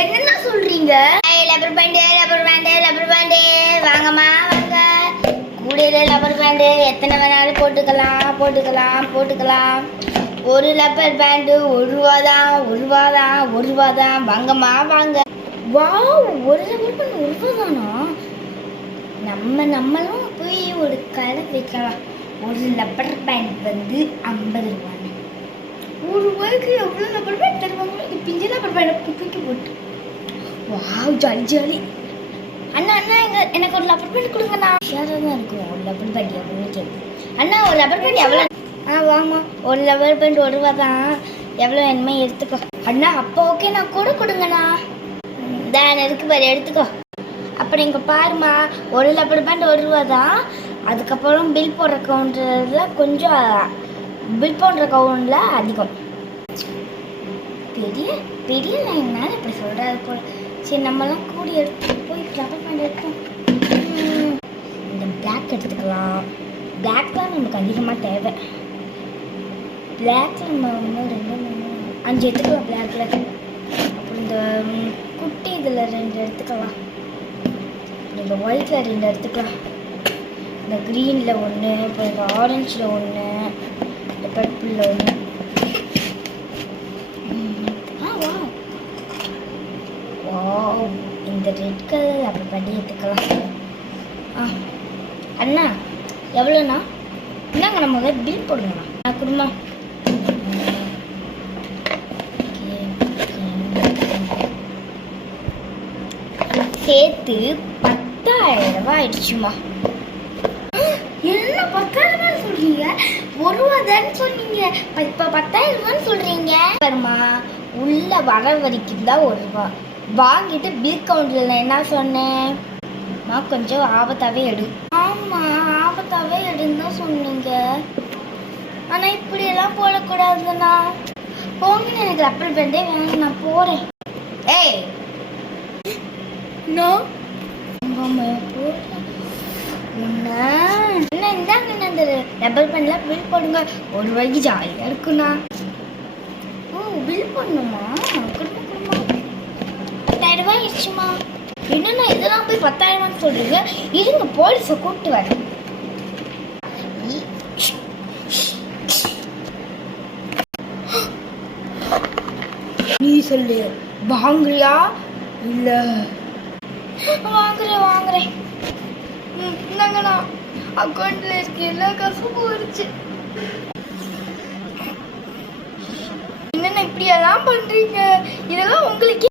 என்னென்ன சொல்றீங்க? Rubber band வாங்கம்மா வாங்க. கூடையில ரப்பர் பேண்ட் எத்தனை வேணாலும் போட்டுக்கலாம். ஒரு ரப்பர் பேண்ட் ₹1 வாங்கம்மா வாங்க. வாவ், ஒரு ரப்பர் பேண்ட் ₹1 நம்மளும் போய் ஒரு கடை வைக்கலாம். ஒரு ரப்பர் பேண்ட் வந்து ₹50. ₹1 எவ்வளோ ரப்பர் பேண்ட் தருவாங்க? பிஞ்சு ரப்பர் பேண்ட் தூக்கி போட்டு. Wow, jolly. அண்ணா எனக்கு ஒரு ரப்பர் பேண்ட் கொடுங்கண்ணா. ஷேராக தான் இருக்கும். ஒரு ரப்பர் பேண்ட் எவ்வளோ கேட்கு அண்ணா? ஒரு ரப்பர் பேண்ட் எவ்வளோ? வாமா, ஒரு ரப்பர் பேண்ட் ₹1 தான். எவ்வளோ வேணுமே எடுத்துக்கோ அண்ணா. அப்போ ஓகே, நான் கூட கொடுங்கண்ணா. தான் இருக்கு பாரு, எடுத்துக்கோ. அப்புறம் இங்கே பாருமா, ஒரு ரப்பர் பேண்ட் ₹1 தான். அதுக்கப்புறம் பில் போடுற கவுண்டரில் கொஞ்சம் பில் போடுற கவுண்டில் அதிகம். பெரிய லைன்னா இப்படி சொல்கிறது போல. சரி, நம்மலாம் கூடி எடுத்து போய் ரப்பர் பேண்ட் எடுப்போம். இந்த பிளாக் எடுத்துக்கலாம். பிளாக் தான் நமக்கு அதிகமாக தேவை. பிளாக்ல நம்ம 5 எடுத்துக்கலாம். பிளாக்ல அப்புறம் இந்த குட்டி இதில் 2 எடுத்துக்கலாம். இந்த ஒயிட்டில் 2 எடுத்துக்கலாம். இந்த க்ரீனில் 1, இப்போ இந்த ஆரஞ்சில் 1, இந்த பர்பிளில் 1. இந்த ரெட் கலர் அப்படி பண்ணி எடுத்துக்கலாம். அண்ணா எவ்வளோண்ணா? என்னங்க, நம்ம முதல்ல பில் போடுங்கண்ணா. கொடுமா. சேர்த்து ₹10,000 ஆயிடுச்சுமா. என்ன ₹10,000 சொல்றீங்க? ₹1 சொன்னீங்க, இப்போ ₹10,000 சொல்றீங்க. பாருமா, உள்ள வர வரைக்கும் தான் ₹1. வாங்கிட்டு பில் கவுண்டரில் என்ன சொன்னேன்? நான் கொஞ்சம் ஆபத்தாகவே எடு. ஆமாம், ஆபத்தாகவே எடுன்னு தான் சொன்னீங்க. ஆனால் இப்படியெல்லாம் போடக்கூடாதுண்ணா. போங்க, எனக்கு ரப்பர் பேண்டே வேணும், நான் போகிறேன். ஏய் நோ, என்ன இந்தாங்க, அந்த ரப்பர் பேண்ட்லாம் பில் போடுங்க. ₹1 ஜாலியாக இருக்குண்ணா. பில் பண்ணணுமா? குடும்பம் ₹10,000 ஆயிடுச்சுமா. என்னண்ணா இதெல்லாம் போய் ₹10,000 சொல்றீங்க? இருங்க, போலீஸை கூப்பிட்டு வரேன். நீ சொல்லு, வாங்குறியா இல்ல? வாங்குறேன். இந்தாங்கண்ணா, அக்கௌண்ட்ல இருக்க எல்லா காசும் போயிடுச்சு. என்னென்ன இப்படியெல்லாம் பண்றீங்க? இதெல்லாம் உங்களுக்கு